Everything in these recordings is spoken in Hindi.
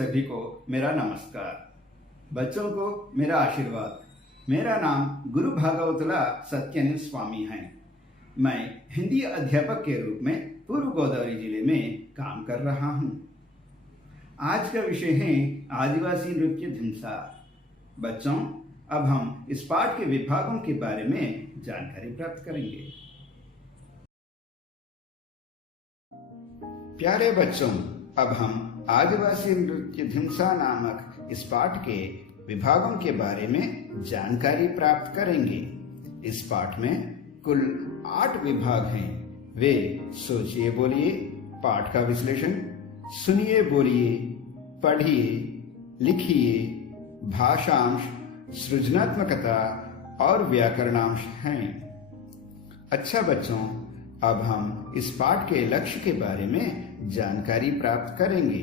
सभी को मेरा नमस्कार। बच्चों को मेरा आशीर्वाद। मेरा नाम गुरु भागवतुला सत्यनिल स्वामी है। मैं हिंदी अध्यापक के रूप में पूर्व गोदावरी जिले में काम कर रहा हूँ। आज का विषय है आदिवासी नृत्य धिमसा। बच्चों, अब हम इस पाठ के विभागों के बारे में जानकारी प्राप्त करेंगे। प्यारे बच्चों, अब हम आदिवासी नृत्य धिमसा नामक इस पाठ के विभागों के बारे में जानकारी प्राप्त करेंगे। इस पाठ में कुल 8 विभाग हैं। वे सोचिए बोलिए, पाठ का विश्लेषण, सुनिए बोलिए, पढ़िए, लिखिए, भाषांश, सृजनात्मकता और व्याकरणांश हैं। अच्छा बच्चों, अब हम इस पाठ के लक्ष्य के बारे में जानकारी प्राप्त करेंगे।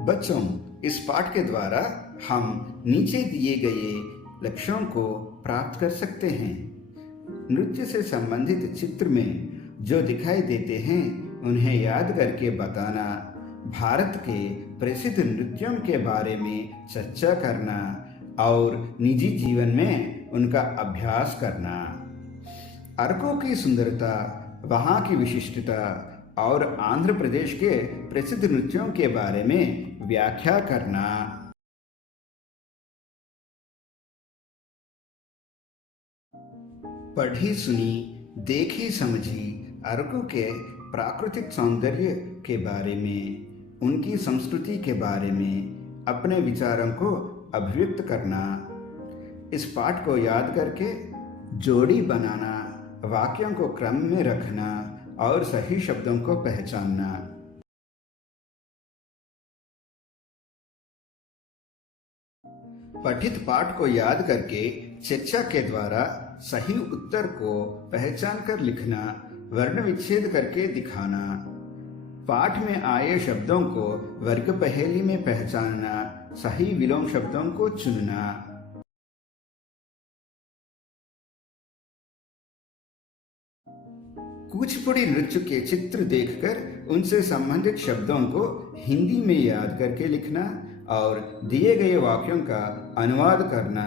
बच्चों, इस पाठ के द्वारा हम नीचे दिए गए लक्ष्यों को प्राप्त कर सकते हैं। नृत्य से संबंधित चित्र में जो दिखाई देते हैं उन्हें याद करके बताना, भारत के प्रसिद्ध नृत्यों के बारे में चर्चा करना और निजी जीवन में उनका अभ्यास करना, अर्कों की सुंदरता, वहाँ की विशिष्टता और आंध्र प्रदेश के प्रसिद्ध नृत्यों के बारे में व्याख्या करना। पढ़ी सुनी, देखी समझी अर्कों के प्राकृतिक सौंदर्य के बारे में, उनकी संस्कृति के बारे में अपने विचारों को अभिव्यक्त करना। इस पाठ को याद करके जोड़ी बनाना, वाक्यों को क्रम में रखना और सही शब्दों को पहचानना। पठित पाठ को याद करके चर्चा के द्वारा सही उत्तर को पहचान कर लिखना, वर्ण विच्छेद करके दिखाना, पाठ में आए शब्दों को वर्ग पहेली में पहचानना, सही विलोम शब्दों को चुनना। कुचिपुड़ी नृत्य के चित्र देखकर उनसे संबंधित शब्दों को हिंदी में याद करके लिखना और दिए गए वाक्यों का अनुवाद करना,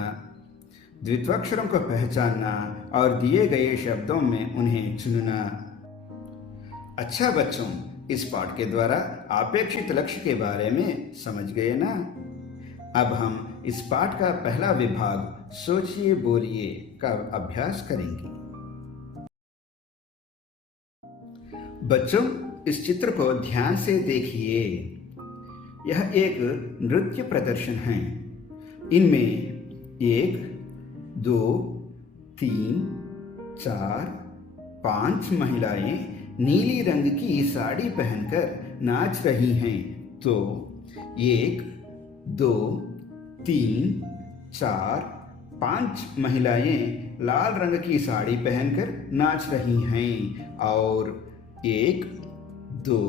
द्वित्वाक्षरों को पहचानना और दिए गए शब्दों में उन्हें चुनना। अच्छा बच्चों, इस पाठ के द्वारा अपेक्षित लक्ष्य के बारे में समझ गए ना? अब हम इस पाठ का पहला विभाग सोचिए बोलिए का अभ्यास करेंगे। बच्चों, इस चित्र को ध्यान से देखिए। यह एक नृत्य प्रदर्शन है। इनमें 1, 2, 3, 4, 5 महिलाएं नीली रंग की साड़ी पहनकर नाच रही हैं। तो 1, 2, 3, 4, 5 महिलाएं लाल रंग की साड़ी पहनकर नाच रही हैं और 1, 2,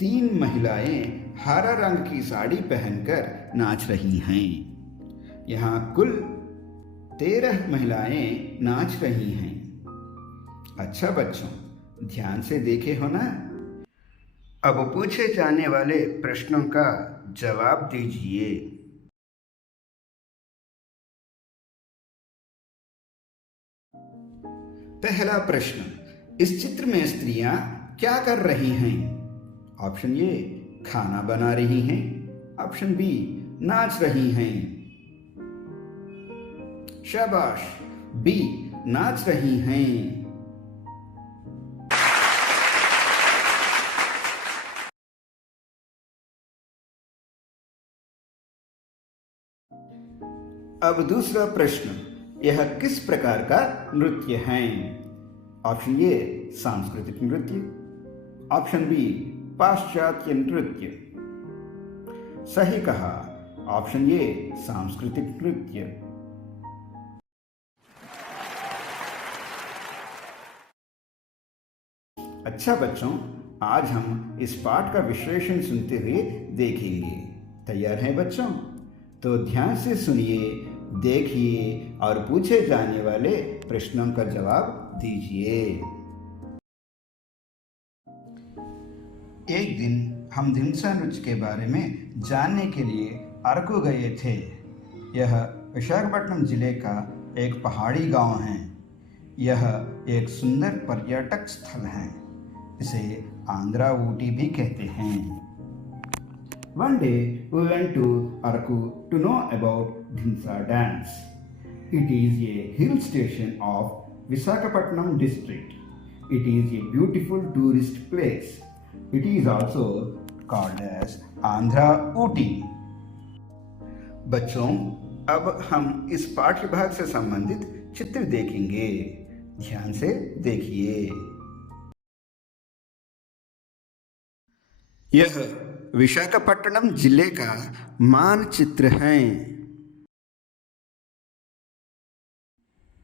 3 महिलाएं हरा रंग की साड़ी पहनकर नाच रही हैं। यहाँ कुल 13 महिलाएं नाच रही हैं। अच्छा बच्चों, ध्यान से देखे हो ना? अब पूछे जाने वाले प्रश्नों का जवाब दीजिए। पहला प्रश्न, इस चित्र में स्त्रियां क्या कर रही हैं? ऑप्शन ए, खाना बना रही हैं। ऑप्शन बी, नाच रही हैं। शाबाश, बी, नाच रही हैं। अब दूसरा प्रश्न, यह किस प्रकार का नृत्य है? ऑप्शन ए, सांस्कृतिक नृत्य। ऑप्शन बी, पाश्चात्य नृत्य। सही कहा, ऑप्शन ए, सांस्कृतिक नृत्य। अच्छा बच्चों, आज हम इस पाठ का विश्लेषण सुनते हुए देखेंगे। तैयार हैं बच्चों? तो ध्यान से सुनिए, देखिए और पूछे जाने वाले प्रश्नों का जवाब दीजिए। एक दिन हम धिमसा नृत्य के बारे में जानने के लिए अరకు गए थे। यह विशाखापट्टनम जिले का एक पहाड़ी गांव है। यह एक सुंदर पर्यटक स्थल है। इसे आंध्रा ऊटी भी कहते हैं। One day we went to Araku to know about Dhimsa dance. It is a hill station of Visakhapatnam district. It is a beautiful tourist place. It is also called as Andhra Ooty. बच्चों, अब हम इस पाठ्य भाग से संबंधित चित्र देखेंगे। ध्यान से देखिए। यह विशाखापट्टनम जिले का मानचित्र है।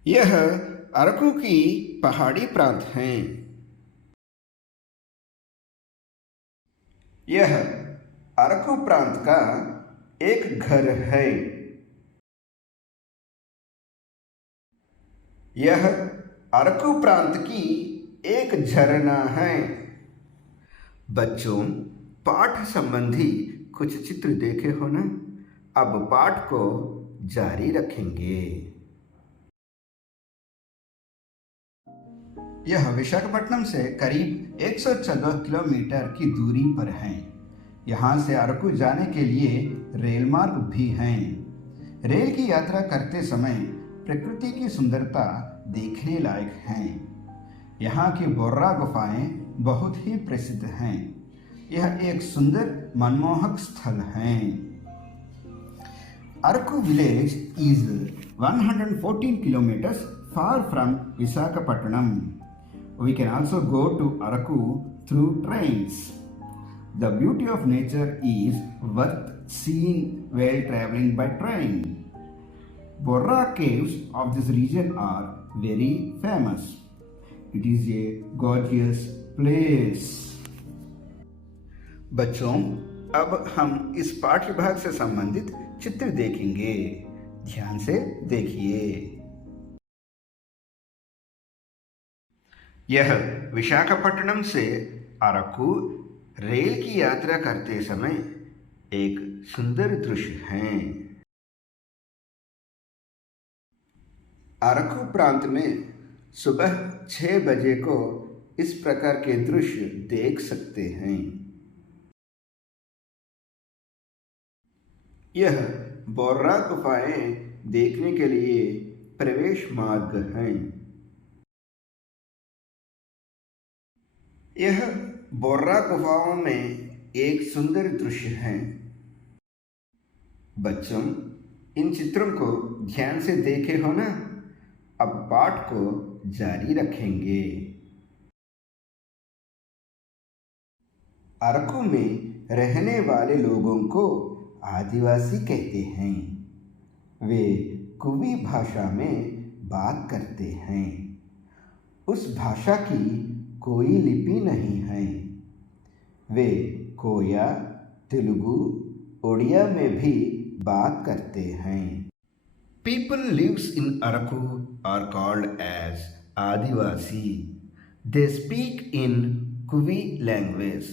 यह अరకు की पहाड़ी प्रांत है। यह अరకు प्रांत का एक घर है। यह अరకు प्रांत की एक झरना है। बच्चों, पाठ संबंधी कुछ चित्र देखे हो ना? अब पाठ को जारी रखेंगे। यह विशाखापट्टनम से करीब 114 किलोमीटर की दूरी पर है। यहाँ से अరకు जाने के लिए रेल मार्ग भी हैं। रेल की यात्रा करते समय प्रकृति की सुंदरता देखने लायक हैं। यहाँ की बोर्रा गुफाएं बहुत ही प्रसिद्ध हैं। यह एक सुंदर मनमोहक स्थल है। अరకు village is 114 kilometers far from Visakhapatnam. We can also go to Araku through trains. The beauty of nature is worth seeing while traveling by train. Borra caves of this region are very famous. It is a gorgeous place. बच्चों, अब हम इस पाठ्य भाग से संबंधित चित्र देखेंगे। ध्यान से देखिए। यह विशाखापट्टनम से अరకు रेल की यात्रा करते समय एक सुंदर दृश्य है। अరకు प्रांत में सुबह 6 बजे को इस प्रकार के दृश्य देख सकते हैं। यह बोर्रा गुफाएं देखने के लिए प्रवेश मार्ग हैं। यह बोर्रा गुफाओं में एक सुंदर दृश्य है। बच्चों, इन चित्रों को ध्यान से देखे हो ना? अब पाठ को जारी रखेंगे। अరకు में रहने वाले लोगों को आदिवासी कहते हैं। वे कुवी भाषा में बात करते हैं। उस भाषा की कोई लिपि नहीं है। वे कोया, तेलुगु, ओडिया में भी बात करते हैं। People lives in Araku are called as Adivasi. They speak in Kuvi language.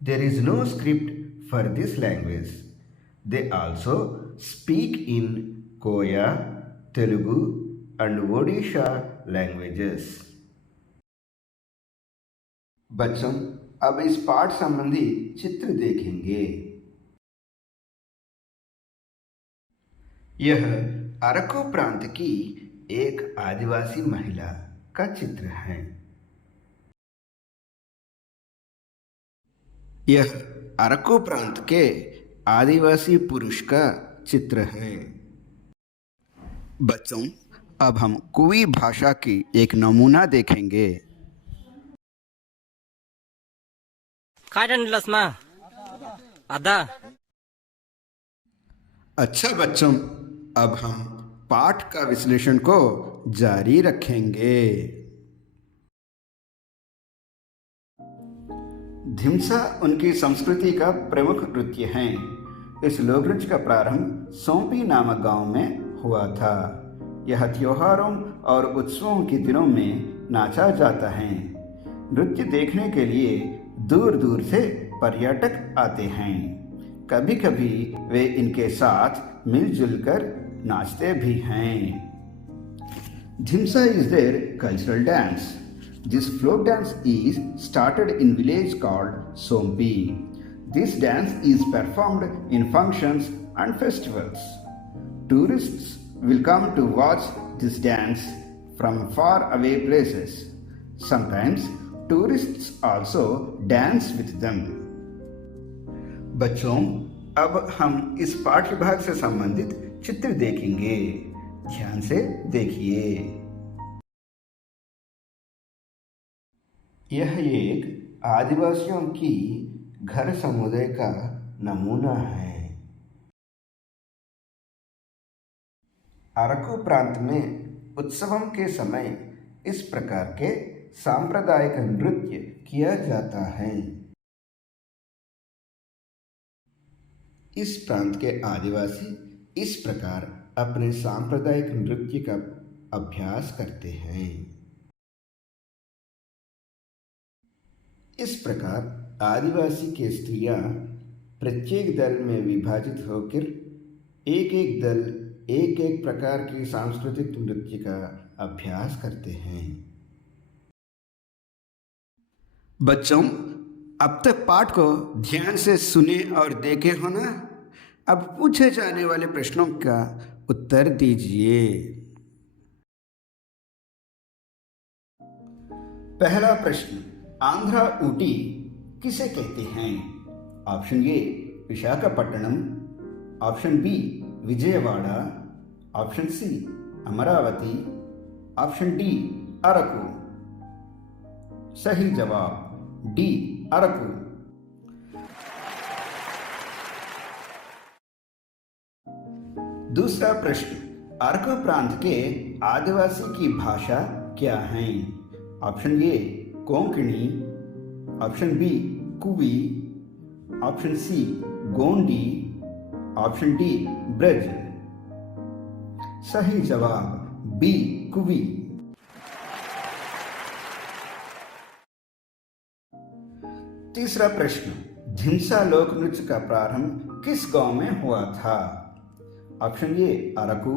There is no script for this language. They also speak in Koya, Telugu and Odisha languages. बच्चों, अब इस पाठ संबंधी चित्र देखेंगे। यह अరకు प्रांत की एक आदिवासी महिला का चित्र है। यह अరకు प्रांत के आदिवासी पुरुष का चित्र है। बच्चों, अब हम कुवी भाषा की एक नमूना देखेंगे। आधा। अच्छा बच्चों, अब हम पाठ का विश्लेषण को जारी रखेंगे। धिमसा उनकी संस्कृति का प्रमुख नृत्य है। इस लोक नृत्य का प्रारंभ सोंपी नामक गांव में हुआ था। यह त्योहारों और उत्सवों के दिनों में नाचा जाता है। नृत्य देखने के लिए दूर दूर से पर्यटक आते हैं। कभी कभी वे इनके साथ मिलजुल कर नाचते भी हैं। Dhimsa is their cultural dance. This folk dance is started in village called Sompi. This dance is performed in functions and festivals. Tourists will come to watch this dance from far away places. Sometimes tourists also dance with them. बच्चों, अब हम इस पाठ्य भाग से संबंधित चित्र देखेंगे। ध्यान से देखिए। यह एक आदिवासियों की घर समुदाय का नमूना है। अरकू प्रांत में उत्सवों के समय इस प्रकार के सांप्रदायिक नृत्य किया जाता है। इस प्रांत के आदिवासी इस प्रकार अपने सांप्रदायिक नृत्य का अभ्यास करते हैं। इस प्रकार आदिवासी के स्त्रियां प्रत्येक दल में विभाजित होकर एक एक दल एक एक प्रकार की सांस्कृतिक नृत्य का अभ्यास करते हैं। बच्चों, अब तक पाठ को ध्यान से सुने और देखे हो ना? अब पूछे जाने वाले प्रश्नों का उत्तर दीजिए। पहला प्रश्न, आंध्रा ऊटी किसे कहते हैं? Option A Visakhapatnam, option B Vijayawada, option C Amaravati, option D Araku. सही जवाब डी अरकू। दूसरा प्रश्न, अरकू प्रांत के आदिवासी की भाषा क्या है? Option A Konkani, option B Kuvi, option C Gondi, option D Braj. सही जवाब बी कुवी। तीसरा प्रश्न, धिमसा लोक नृत्य का प्रारंभ किस गांव में हुआ था? Option A Araku,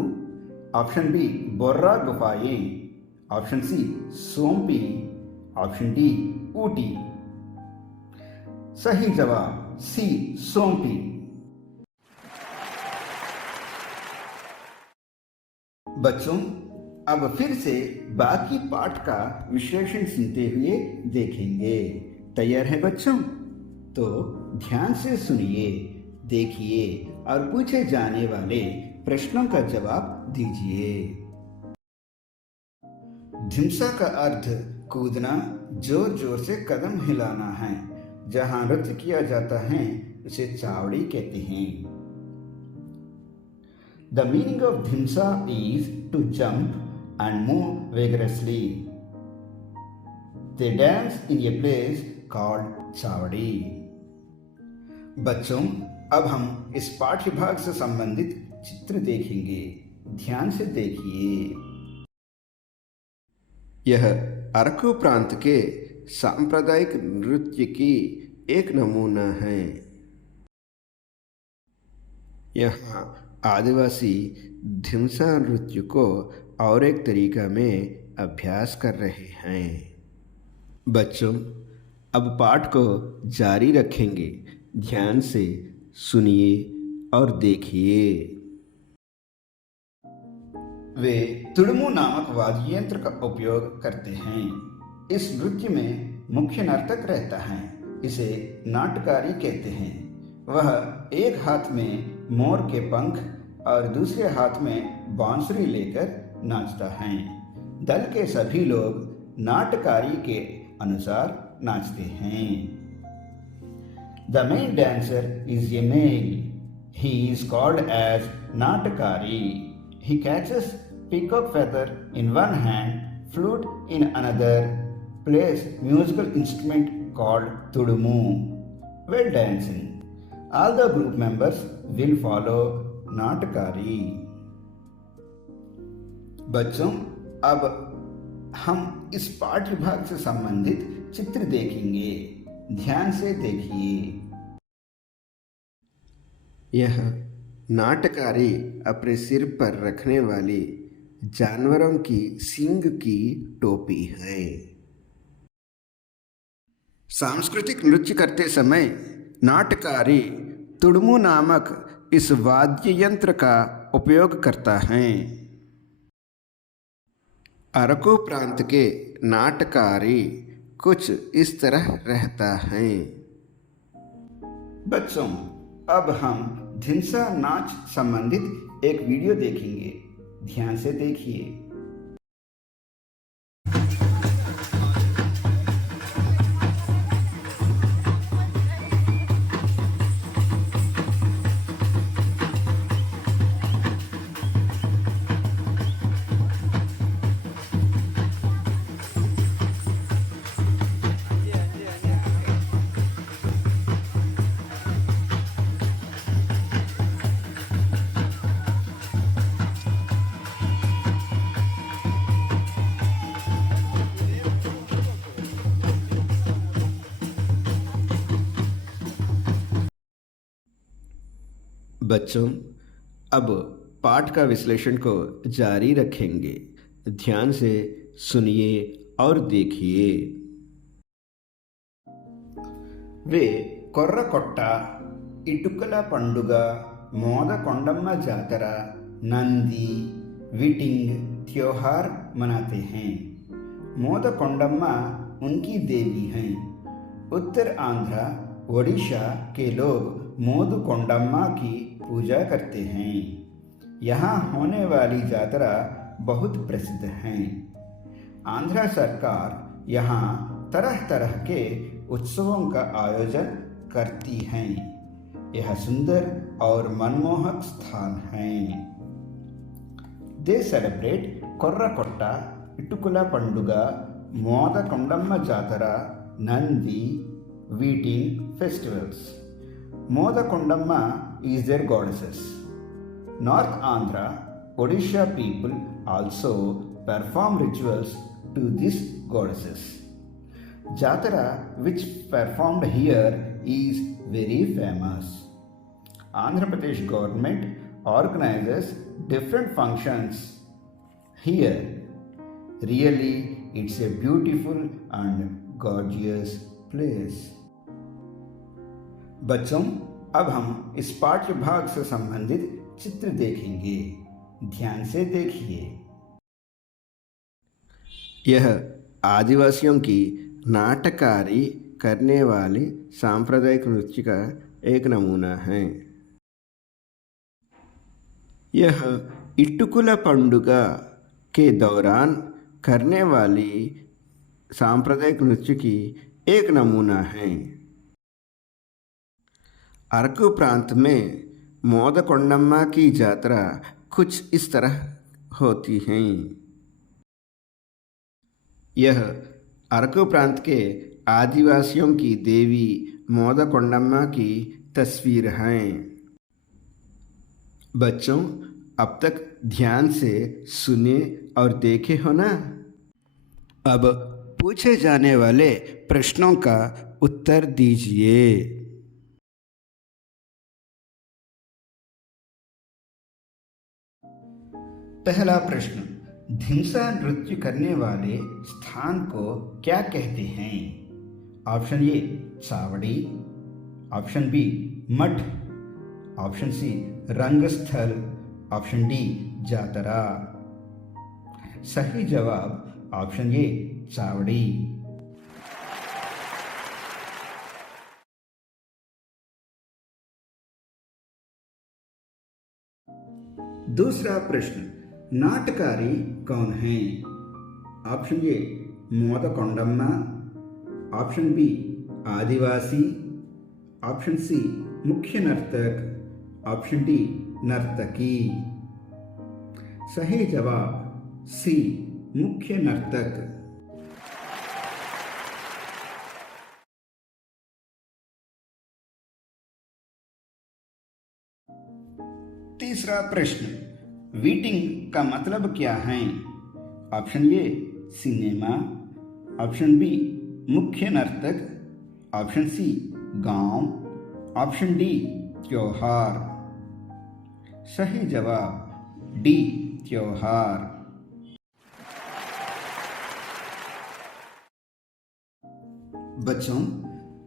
option B Borra गुफाएं, option C Sompi, option D Ooty. सही जवाब सी सोमपी। बच्चों, अब फिर से बाकी पाठ का विश्लेषण सुनते हुए देखेंगे। तैयार है बच्चों? तो ध्यान से सुनिए, देखिए और पूछे जाने वाले प्रश्नों का जवाब दीजिए। धिमसा का अर्थ कूदना, जोर जोर से कदम हिलाना है। जहां नृत्य किया जाता है उसे चावड़ी कहते हैं। The meaning of dhimsa is to jump and move vigorously. They dance in a place called चावड़ी। बच्चों, अब हम इस पाठ्य भाग से संबंधित चित्र देखेंगे। ध्यान से देखिए। यह अरकू प्रांत के सांप्रदायिक नृत्य की एक नमूना है। यहाँ आदिवासी धिमसा नृत्य को और एक तरीका में अभ्यास कर रहे हैं। बच्चों, अब पाठ को जारी रखेंगे। ध्यान से सुनिए और देखिए। वे तुड़मू नामक वाद्य यंत्र का उपयोग करते हैं। इस नृत्य में मुख्य नर्तक रहता है। इसे नाटकारी कहते हैं। वह एक हाथ में मोर के पंख और दूसरे हाथ में बांसुरी लेकर नाचता है। दल के सभी लोग नाटकारी के अनुसार नाचते हैं। The main dancer is a male. He is called as Natakari. He catches peacock feather in one hand, flute in another, plays musical instrument called tudumu while dancing. All the group members will follow Natakari. बच्चों, अब हम इस पाठ्य भाग से संबंधित चित्र देखेंगे। ध्यान से देखिए। यह नाटकारी अपने सिर पर रखने वाली जानवरों की सींग की टोपी है। सांस्कृतिक नृत्य करते समय नाटकारी तुड़मु नामक इस वाद्य यंत्र का उपयोग करता है। अरकू प्रांत के नाटकारी कुछ इस तरह रहता है। बच्चों, अब हम धिंसा नाच संबंधित एक वीडियो देखेंगे। ध्यान से देखिए। बच्चों, अब पाठ का विश्लेषण को जारी रखेंगे। ध्यान से सुनिए और देखिए। वे కొర్రకొట్ట, ఇటుకల పండుగ, मोदकोंडम्मा जातरा, नंदी, विटिंग त्योहार मनाते हैं। मोदकोंडम्मा उनकी देवी हैं। उत्तर आंध्र ओडिशा के लोग मोदकोंडम्मा की पूजा करते हैं। यहाँ होने वाली यात्रा बहुत प्रसिद्ध है। आंध्र सरकार यहाँ तरह तरह के उत्सवों का आयोजन करती है। यह सुंदर और मनमोहक स्थान है। दे सेलिब्रेट కొర్రకొట్ట, ఇటుకల పండుగ, मोदकोंडम्मा जातरा, Nandi, weeding festivals. Modakondomma is their goddesses. North Andhra, Odisha people also perform rituals to these goddesses. Jatara, which performed here, is very famous. Andhra Pradesh government organizes different functions here. Really, it's a beautiful and gorgeous place. बच्चों, अब हम इस पाठ्य भाग से संबंधित चित्र देखेंगे। ध्यान से देखिए। यह आदिवासियों की नाटकारी करने वाली सांप्रदायिक नृत्य का एक नमूना है। यह इटुकुला पंडुगा के दौरान करने वाली सांप्रदायिक नृत्य की एक नमूना है। अरकू प्रांत में मोदकोंडम्मा की यात्रा कुछ इस तरह होती है। यह अरकू प्रांत के आदिवासियों की देवी मोदकोंडम्मा की तस्वीर है। बच्चों, अब तक ध्यान से सुने और देखे हो ना? अब पूछे जाने वाले प्रश्नों का उत्तर दीजिए। पहला प्रश्न, धिंसा नृत्य करने वाले स्थान को क्या कहते हैं? ऑप्शन ए चावड़ी, ऑप्शन बी मठ, ऑप्शन सी रंगस्थल, ऑप्शन डी जातरा। सही जवाब ऑप्शन ए चावड़ी। दूसरा प्रश्न, नाटकारी कौन हैं? Option A Modakondamma, option B आदिवासी, ऑप्शन सी मुख्य नर्तक, ऑप्शन डी नर्तकी। सही जवाब सी मुख्य नर्तक। तीसरा प्रश्न, वीटिंग का मतलब क्या है? Option A cinema, option B मुख्य नर्तक, ऑप्शन सी गांव, ऑप्शन डी त्योहार। सही जवाब डी त्योहार। बच्चों,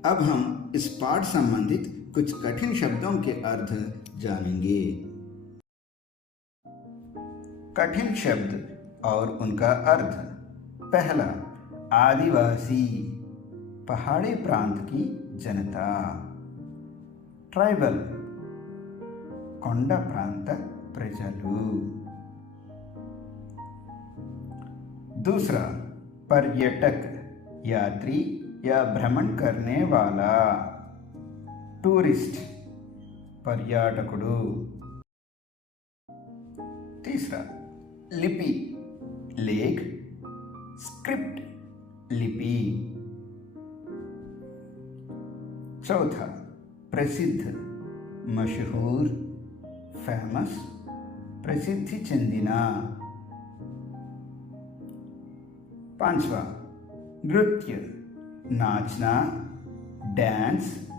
अब हम इस पाठ संबंधित कुछ कठिन शब्दों के अर्थ जानेंगे। कठिन शब्द और उनका अर्थ। पहला, आदिवासी, पहाड़ी प्रांत की जनता। ट्राइबल, కొండ ప్రాంత ప్రజలు। दूसरा, पर्यटक, यात्री या भ्रमण करने वाला। टूरिस्ट, पर्यटकुడు। तीसरा, लिपि, लेख, स्क्रिप्ट, लिपि। चौथा, प्रसिद्ध, मशहूर, फेमस, प्रसिद्धि చెందిన। पांचवा, नृत्य, नाचना, డాన్స్,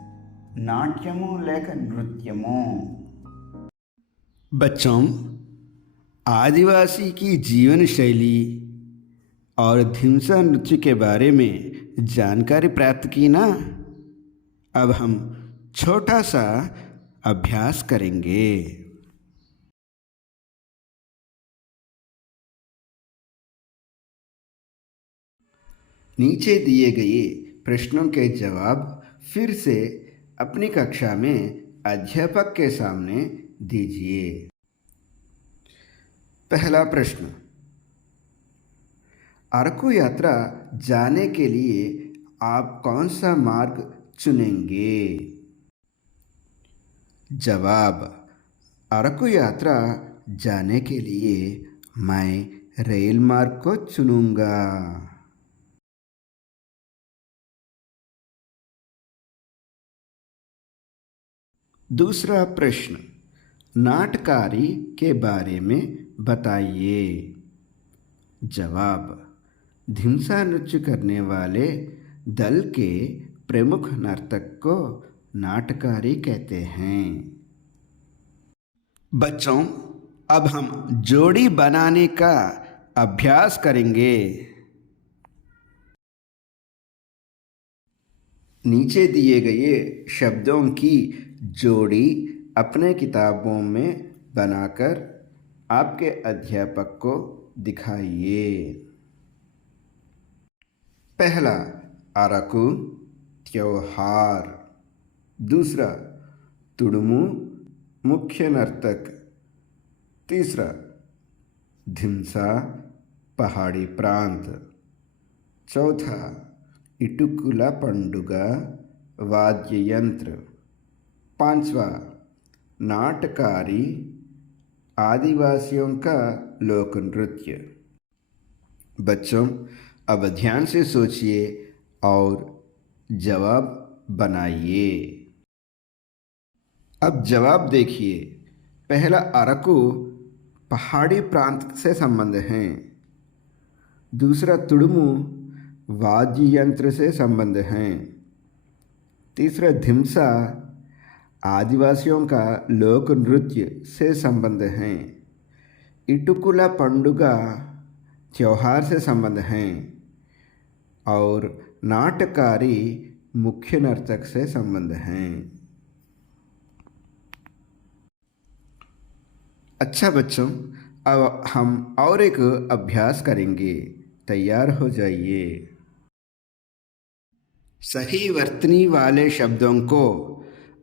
నాట్యము లేక నృత్యము। बच्चों, आदिवासी की जीवन शैली और धिमसा नृत्य के बारे में जानकारी प्राप्त की ना। अब हम छोटा सा अभ्यास करेंगे। नीचे दिए गए प्रश्नों के जवाब फिर से अपनी कक्षा में अध्यापक के सामने दीजिए। पहला प्रश्न, अరకు यात्रा जाने के लिए आप कौन सा मार्ग चुनेंगे? जवाब, अరకు यात्रा जाने के लिए मैं रेल मार्ग को चुनूंगा। दूसरा प्रश्न, नाटकारी के बारे में बताइए। जवाब, धिमसा नृत्य करने वाले दल के प्रमुख नर्तक को नाटकारी कहते हैं। बच्चों, अब हम जोड़ी बनाने का अभ्यास करेंगे। नीचे दिए गए शब्दों की जोड़ी अपने किताबों में बनाकर आपके अध्यापक को दिखाइए। पहला, अరకు त्योहार। दूसरा, तुडुमु मुख्य नर्तक। तीसरा, धिमसा पहाड़ी प्रांत। चौथा, इटुकुला पंडुग वाद्य यंत्र। पांचवा, नाटकारी आदिवासियों का लोक नृत्य। बच्चों, अब ध्यान से सोचिए और जवाब बनाइए। अब जवाब देखिए। पहला, अరకు पहाड़ी प्रांत से संबंध है। दूसरा, तुडुमु वाद्य यंत्र से संबंध है। तीसरा, धिमसा आदिवासियों का लोक नृत्य से संबंध है। इटुकुला पंडुगा त्योहार से संबंध है और नाटकारी मुख्य नर्तक से संबंध है। अच्छा बच्चों, अब हम और एक अभ्यास करेंगे। तैयार हो जाइए। सही वर्तनी वाले शब्दों को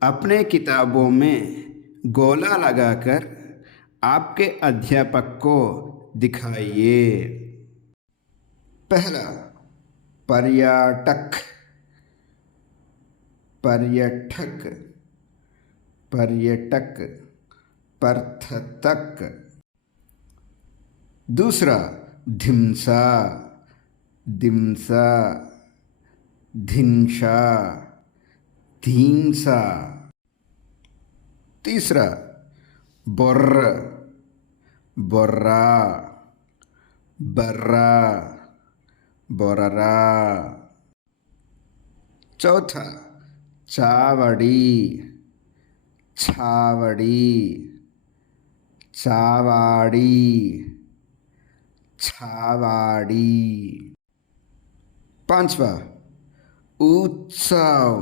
अपने किताबों में गोला लगाकर आपके अध्यापक को दिखाइए। पहला, पर्यटक, पर्यटक, पर्यटक, पर्थतक। दूसरा, धिमसा, दिमसा, धिंसा, धीमसा। तीसरा, बोर्र, बोर्रा, बर्रा, बोररा। चौथा चावड़ी, छावड़ी, चावाड़ी, छावाड़ी। पांचवा उत्सव,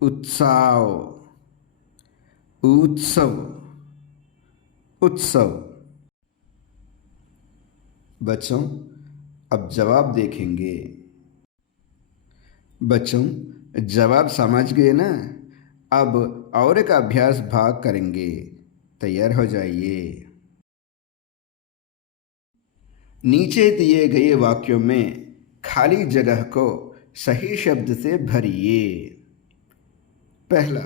उत्सव, उत्सव, उत्सव। बच्चों अब जवाब देखेंगे। बच्चों जवाब समझ गए ना? अब और एक अभ्यास भाग करेंगे। तैयार हो जाइए। नीचे दिए गए वाक्यों में खाली जगह को सही शब्द से भरिए। पहला,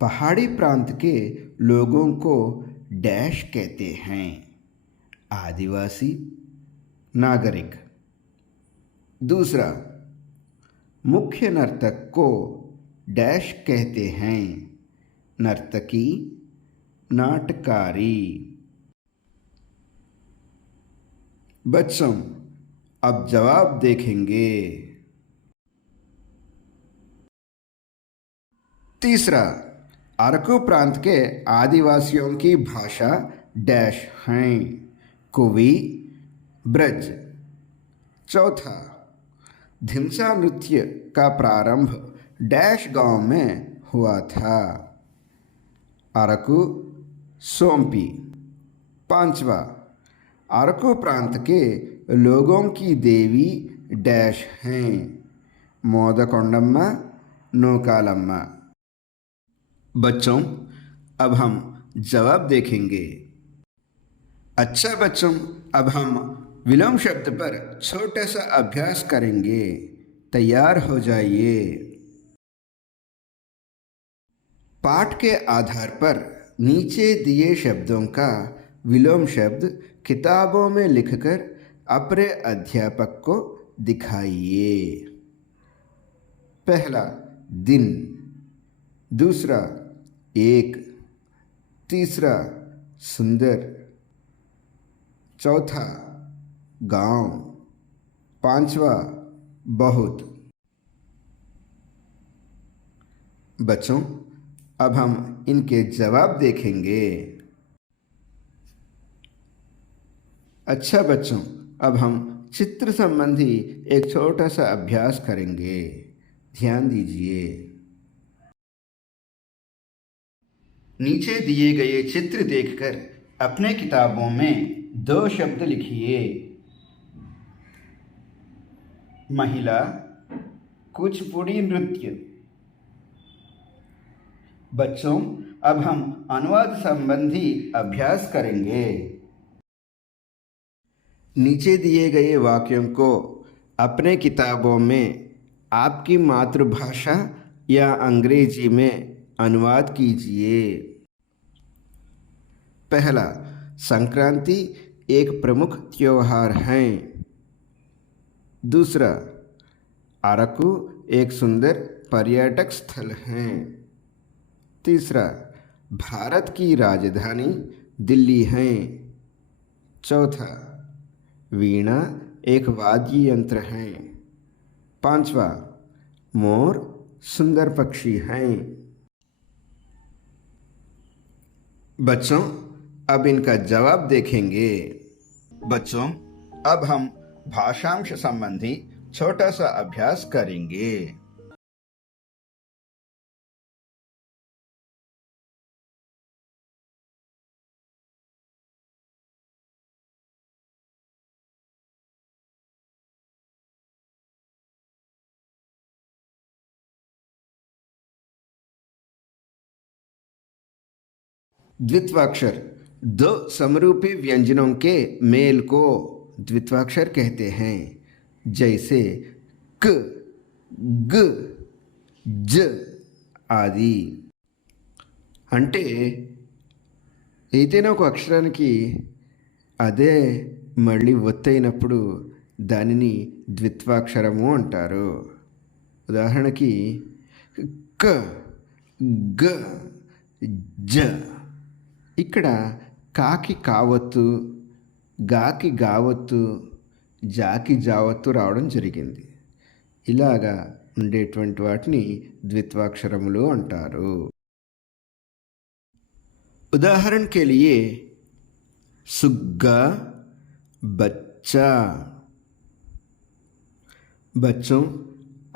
पहाड़ी प्रांत के लोगों को डैश कहते हैं। आदिवासी, नागरिक। दूसरा, मुख्य नर्तक को डैश कहते हैं। नर्तकी, नाटकारी। बच्चों अब जवाब देखेंगे। तीसरा, अरकू प्रांत के आदिवासियों की भाषा डैश हैं। कुवी, ब्रज। चौथा, धिमसा नृत्य का प्रारंभ डैश गांव में हुआ था। अरकू, सोमपी। पांचवा, अरकू प्रांत के लोगों की देवी डैश हैं। मोदकोंडम्मा, नौकालम्मा। बच्चों अब हम जवाब देखेंगे। अच्छा बच्चों, अब हम विलोम शब्द पर छोटा सा अभ्यास करेंगे। तैयार हो जाइए। पाठ के आधार पर नीचे दिए शब्दों का विलोम शब्द किताबों में लिखकर अपने अध्यापक को दिखाइए। पहला, दिन। दूसरा, एक। तीसरा, सुंदर। चौथा, गांव। पांचवा, बहुत। बच्चों अब हम इनके जवाब देखेंगे। अच्छा बच्चों, अब हम चित्र संबंधी एक छोटा सा अभ्यास करेंगे। ध्यान दीजिए। नीचे दिए गए चित्र देखकर अपने किताबों में 2 शब्द लिखिए। महिला, कुचिपुड़ी नृत्य। बच्चों अब हम अनुवाद संबंधी अभ्यास करेंगे। नीचे दिए गए वाक्यों को अपने किताबों में आपकी मातृभाषा या अंग्रेजी में अनुवाद कीजिए। पहला, संक्रांति एक प्रमुख त्योहार है। दूसरा, अरकू एक सुंदर पर्यटक स्थल है। तीसरा, भारत की राजधानी दिल्ली है। चौथा, वीणा एक वाद्य यंत्र है। पांचवा, मोर सुंदर पक्षी हैं। बच्चों अब इनका जवाब देखेंगे। बच्चों अब हम भाषांश संबंधी छोटा सा अभ्यास करेंगे। द्वित्वाक्षर 2 समरूपी व्यंजनों के मेल को द्वित्वाक्षर कहते हैं। जैसे क, ग, ज ఆది। అంటే ఏదైనా ఒక అక్షరానికి అదే మళ్ళీ ఒత్తైనప్పుడు దానిని ద్విత్వాక్షరము అంటారు. ఉదాహరణకి క, గ, జ. ఇక్కడ కాకి కావత్తు, గాకి గావత్తు, జాకి జావత్తు రావడం జరిగింది. ఇలాగా ఉండేటువంటి వాటిని ద్విత్వాక్షరములు అంటారు. उदाहरण के लिए सुग्गा, बच्चा. बच्चों,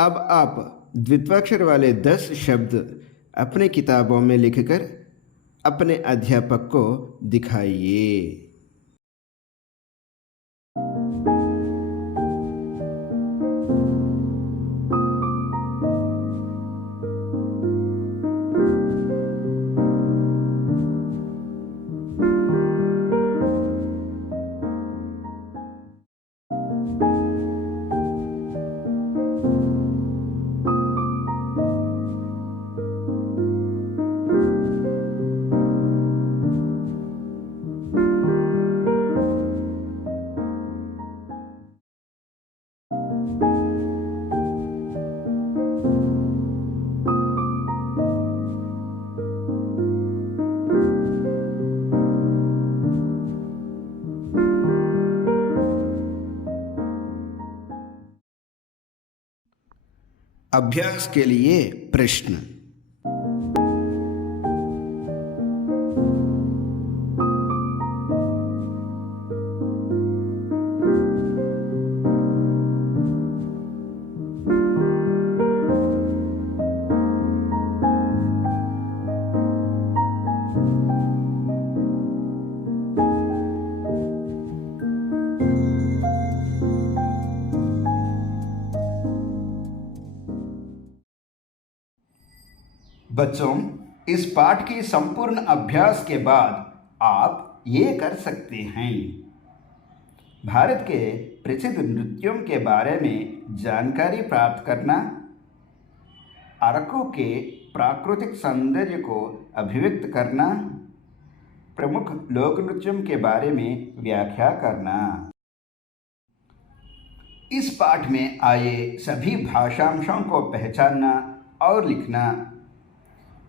अब आप द्वित्वाक्षर वाले 10 शब्द अपने किताबों में लिखकर अपने अध्यापक को दिखाइए. अभ्यास के लिए प्रश्न. बच्चों, इस पाठ की संपूर्ण अभ्यास के बाद आप ये कर सकते हैं. भारत के प्रसिद्ध नृत्यों के बारे में जानकारी प्राप्त करना, अरकू के प्राकृतिक सौंदर्य को अभिव्यक्त करना, प्रमुख लोक नृत्यों के बारे में व्याख्या करना. इस पाठ में आए सभी भाषांशों को पहचानना और लिखना,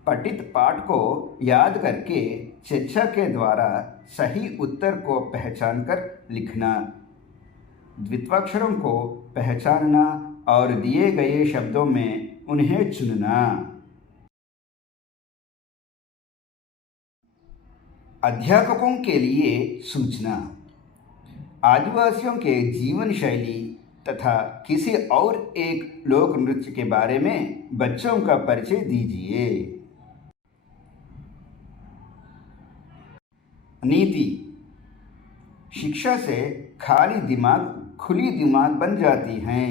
पठित पाठ को याद करके चर्चा के द्वारा सही उत्तर को पहचानकर लिखना, द्वित्वाक्षरों को पहचानना और दिए गए शब्दों में उन्हें चुनना. अध्यापकों के लिए सूचना. आदिवासियों के जीवन शैली तथा किसी और एक लोक नृत्य के बारे में बच्चों का परिचय दीजिए. नीति. शिक्षा से खाली दिमाग खुली दिमाग बन जाती हैं.